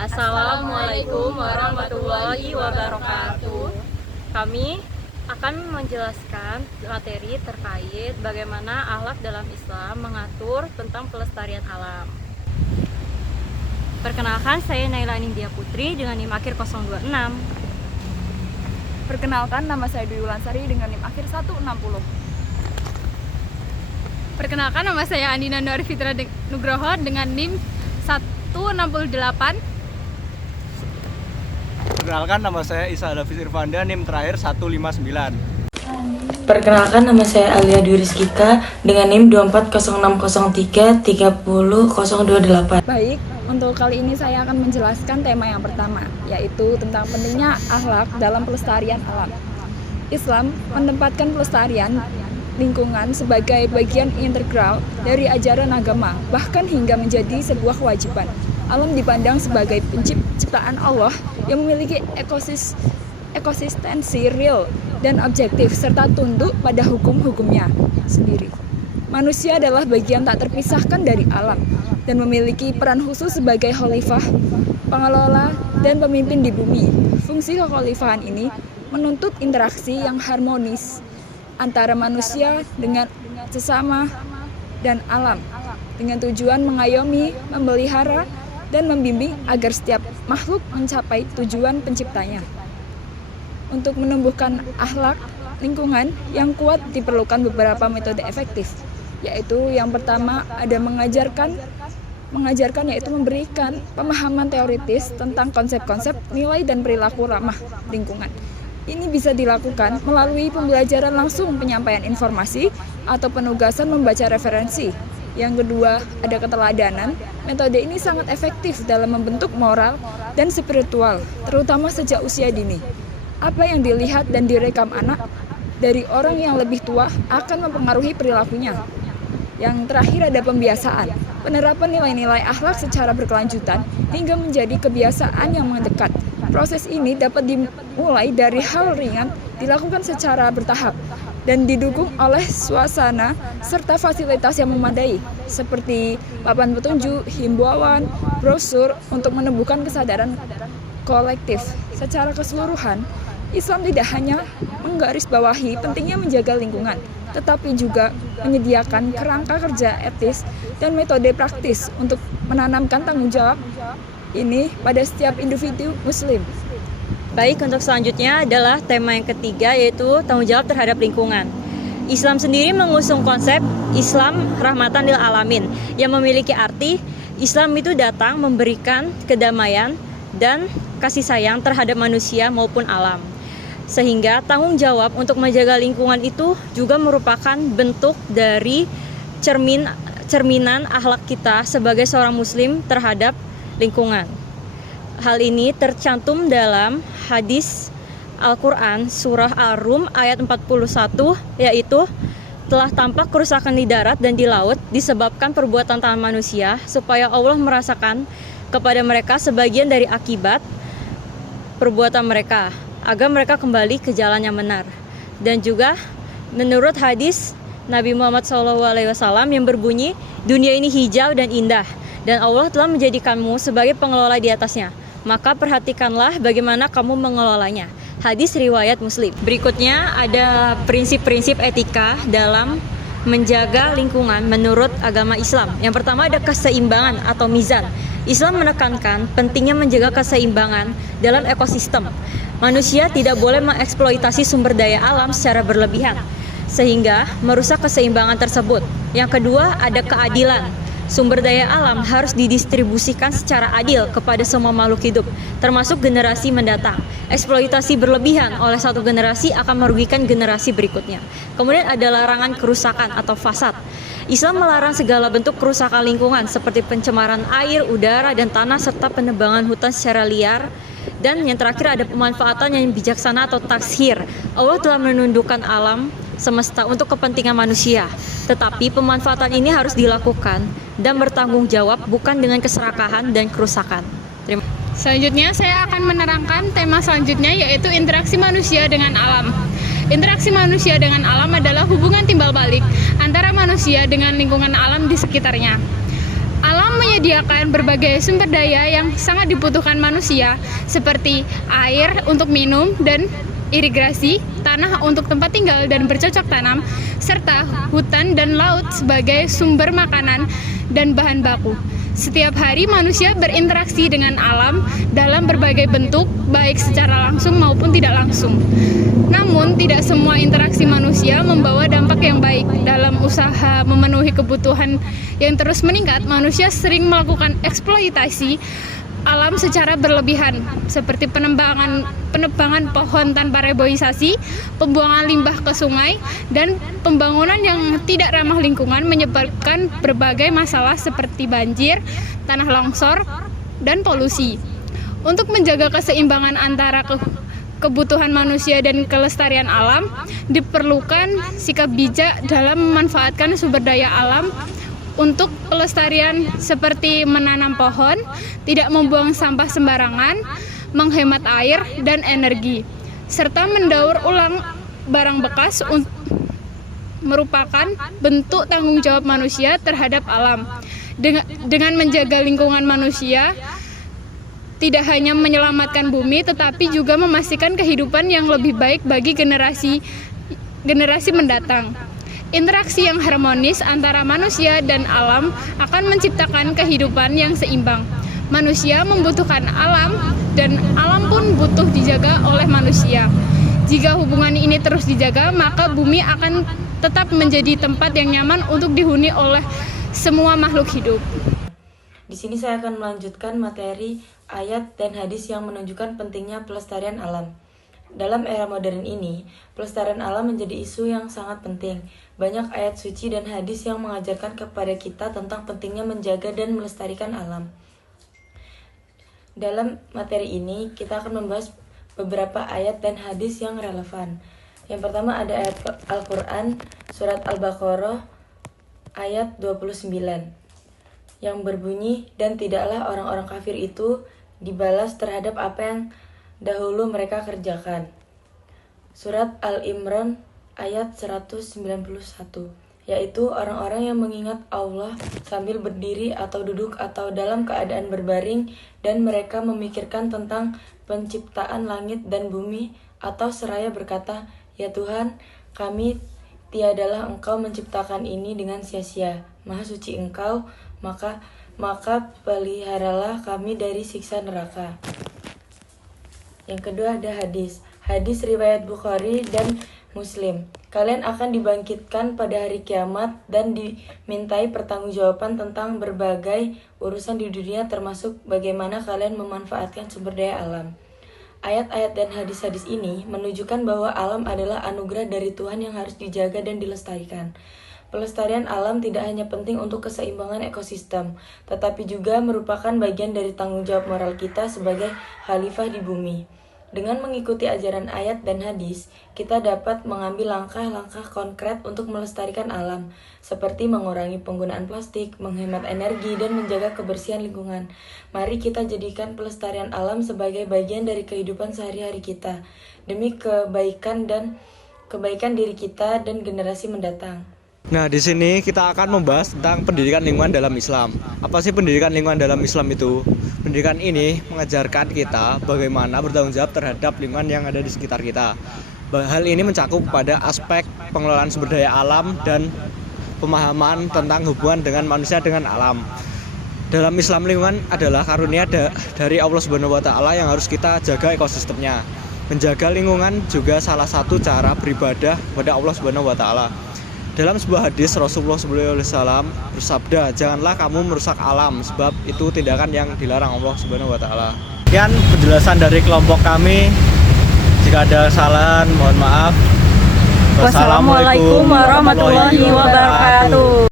Assalamualaikum warahmatullahi wabarakatuh. Kami akan menjelaskan materi terkait bagaimana akhlak dalam Islam mengatur tentang pelestarian alam. Perkenalkan, saya Naila Nindya Putri dengan NIM akhir 026. Perkenalkan, nama saya Dwi Wulansari dengan NIM akhir 160. Perkenalkan, nama saya Andina Nur Fitra Nugroho dengan NIM 168. Perkenalkan, nama saya Isa Hafiz Irfanda, NIM terakhir 159. Perkenalkan, nama saya Alia Dwi Rizkika dengan NIM 240603 30028. Baik, untuk kali ini saya akan menjelaskan tema yang pertama, yaitu tentang pentingnya akhlak dalam pelestarian alam. Islam menempatkan pelestarian lingkungan sebagai bagian integral dari ajaran agama, bahkan hingga menjadi sebuah kewajiban. Alam dipandang sebagai ciptaan Allah yang memiliki eksistensi real dan objektif serta tunduk pada hukum-hukumnya sendiri. Manusia adalah bagian tak terpisahkan dari alam dan memiliki peran khusus sebagai khalifah, pengelola, dan pemimpin di bumi. Fungsi kekhalifahan ini menuntut interaksi yang harmonis antara manusia dengan sesama dan alam, dengan tujuan mengayomi, memelihara, dan membimbing agar setiap makhluk mencapai tujuan penciptanya. Untuk menumbuhkan akhlak lingkungan yang kuat diperlukan beberapa metode efektif, yaitu yang pertama ada mengajarkan yaitu memberikan pemahaman teoritis tentang konsep-konsep nilai dan perilaku ramah lingkungan. Ini bisa dilakukan melalui pembelajaran langsung, penyampaian informasi, atau penugasan membaca referensi. Yang kedua, ada keteladanan. Metode ini sangat efektif dalam membentuk moral dan spiritual, terutama sejak usia dini. Apa yang dilihat dan direkam anak dari orang yang lebih tua akan mempengaruhi perilakunya. Yang terakhir ada pembiasaan. Penerapan nilai-nilai akhlak secara berkelanjutan hingga menjadi kebiasaan yang mendekat. Proses ini dapat dimulai dari hal ringan, dilakukan secara bertahap, dan didukung oleh suasana serta fasilitas yang memadai, seperti papan petunjuk, himbauan, brosur untuk menumbuhkan kesadaran kolektif. Secara keseluruhan, Islam tidak hanya menggarisbawahi pentingnya menjaga lingkungan, tetapi juga menyediakan kerangka kerja etis dan metode praktis untuk menanamkan tanggung jawab ini pada setiap individu muslim. Baik, untuk selanjutnya adalah tema yang ketiga, yaitu tanggung jawab terhadap lingkungan. Islam sendiri mengusung konsep Islam rahmatan lil alamin yang memiliki arti Islam itu datang memberikan kedamaian dan kasih sayang terhadap manusia maupun alam. Sehingga tanggung jawab untuk menjaga lingkungan itu juga merupakan bentuk dari cerminan akhlak kita sebagai seorang muslim terhadap lingkungan. Hal ini tercantum dalam hadis Al-Quran surah Ar-Rum ayat 41, yaitu telah tampak kerusakan di darat dan di laut disebabkan perbuatan tangan manusia, supaya Allah merasakan kepada mereka sebagian dari akibat perbuatan mereka, agar mereka kembali ke jalan yang benar. Dan juga menurut hadis Nabi Muhammad SAW yang berbunyi, dunia ini hijau dan indah, dan Allah telah menjadikanmu sebagai pengelola di atasnya. Maka perhatikanlah bagaimana kamu mengelolanya. Hadis riwayat Muslim. Berikutnya ada prinsip-prinsip etika dalam menjaga lingkungan menurut agama Islam. Yang pertama ada keseimbangan atau mizan. Islam menekankan pentingnya menjaga keseimbangan dalam ekosistem. Manusia tidak boleh mengeksploitasi sumber daya alam secara berlebihan, sehingga merusak keseimbangan tersebut. Yang kedua ada keadilan. Sumber daya alam harus didistribusikan secara adil kepada semua makhluk hidup, termasuk generasi mendatang. Eksploitasi berlebihan oleh satu generasi akan merugikan generasi berikutnya. Kemudian ada larangan kerusakan atau fasad. Islam melarang segala bentuk kerusakan lingkungan seperti pencemaran air, udara, dan tanah, serta penebangan hutan secara liar. Dan yang terakhir ada pemanfaatan yang bijaksana atau takhir. Allah telah menundukkan alam semesta untuk kepentingan manusia, tetapi pemanfaatan ini harus dilakukan dan bertanggung jawab, bukan dengan keserakahan dan kerusakan. Selanjutnya saya akan menerangkan tema selanjutnya, yaitu interaksi manusia dengan alam. Interaksi manusia dengan alam adalah hubungan timbal balik antara manusia dengan lingkungan alam di sekitarnya. Alam menyediakan berbagai sumber daya yang sangat dibutuhkan manusia, seperti air untuk minum dan irigasi, tanah untuk tempat tinggal dan bercocok tanam, serta hutan dan laut sebagai sumber makanan dan bahan baku. Setiap hari manusia berinteraksi dengan alam dalam berbagai bentuk, baik secara langsung maupun tidak langsung. Namun, tidak semua interaksi manusia membawa dampak yang baik. Dalam usaha memenuhi kebutuhan yang terus meningkat, manusia sering melakukan eksploitasi alam secara berlebihan, seperti penebangan pohon tanpa reboisasi, pembuangan limbah ke sungai, dan pembangunan yang tidak ramah lingkungan menyebabkan berbagai masalah seperti banjir, tanah longsor, dan polusi. Untuk menjaga keseimbangan antara kebutuhan manusia dan kelestarian alam, diperlukan sikap bijak dalam memanfaatkan sumber daya alam untuk pelestarian, seperti menanam pohon, tidak membuang sampah sembarangan, menghemat air dan energi, serta mendaur ulang barang bekas merupakan bentuk tanggung jawab manusia terhadap alam. Dengan menjaga lingkungan, manusia tidak hanya menyelamatkan bumi, tetapi juga memastikan kehidupan yang lebih baik bagi generasi mendatang. Interaksi yang harmonis antara manusia dan alam akan menciptakan kehidupan yang seimbang. Manusia membutuhkan alam, dan alam pun butuh dijaga oleh manusia. Jika hubungan ini terus dijaga, maka bumi akan tetap menjadi tempat yang nyaman untuk dihuni oleh semua makhluk hidup. Di sini saya akan melanjutkan materi ayat dan hadis yang menunjukkan pentingnya pelestarian alam. Dalam era modern ini, pelestarian alam menjadi isu yang sangat penting. Banyak ayat suci dan hadis yang mengajarkan kepada kita tentang pentingnya menjaga dan melestarikan alam. Dalam materi ini, kita akan membahas beberapa ayat dan hadis yang relevan. Yang pertama ada ayat Al-Quran, surat Al-Baqarah, ayat 29, yang berbunyi, "Dan tidaklah orang-orang kafir itu dibalas terhadap apa yang dahulu mereka kerjakan." Surat Al-Imran ayat 191, yaitu orang-orang yang mengingat Allah sambil berdiri atau duduk atau dalam keadaan berbaring, dan mereka memikirkan tentang penciptaan langit dan bumi, atau seraya berkata, "Ya Tuhan, kami tiadalah Engkau menciptakan ini dengan sia-sia. Maha suci Engkau, maka peliharalah kami dari siksa neraka." Yang kedua ada hadis. Hadis riwayat Bukhari dan Muslim. Kalian akan dibangkitkan pada hari kiamat dan dimintai pertanggungjawaban tentang berbagai urusan di dunia, termasuk bagaimana kalian memanfaatkan sumber daya alam. Ayat-ayat dan hadis-hadis ini menunjukkan bahwa alam adalah anugerah dari Tuhan yang harus dijaga dan dilestarikan. Pelestarian alam tidak hanya penting untuk keseimbangan ekosistem, tetapi juga merupakan bagian dari tanggung jawab moral kita sebagai khalifah di bumi. Dengan mengikuti ajaran ayat dan hadis, kita dapat mengambil langkah-langkah konkret untuk melestarikan alam, seperti mengurangi penggunaan plastik, menghemat energi, dan menjaga kebersihan lingkungan. Mari kita jadikan pelestarian alam sebagai bagian dari kehidupan sehari-hari kita, demi kebaikan diri kita dan generasi mendatang. Nah, di sini kita akan membahas tentang pendidikan lingkungan dalam Islam. Apa sih pendidikan lingkungan dalam Islam itu? Pendidikan ini mengajarkan kita bagaimana bertanggung jawab terhadap lingkungan yang ada di sekitar kita. Hal ini mencakup pada aspek pengelolaan sumber daya alam dan pemahaman tentang hubungan dengan manusia dengan alam. Dalam Islam, lingkungan adalah karunia dari Allah Subhanahu wa taala yang harus kita jaga ekosistemnya. Menjaga lingkungan juga salah satu cara beribadah kepada Allah Subhanahu wa taala. Dalam sebuah hadis, Rasulullah SAW bersabda, "Janganlah kamu merusak alam, sebab itu tindakan yang dilarang Allah Subhanahu wa taala." Sekian penjelasan dari kelompok kami. Jika ada kesalahan, mohon maaf. Wassalamualaikum warahmatullahi wabarakatuh.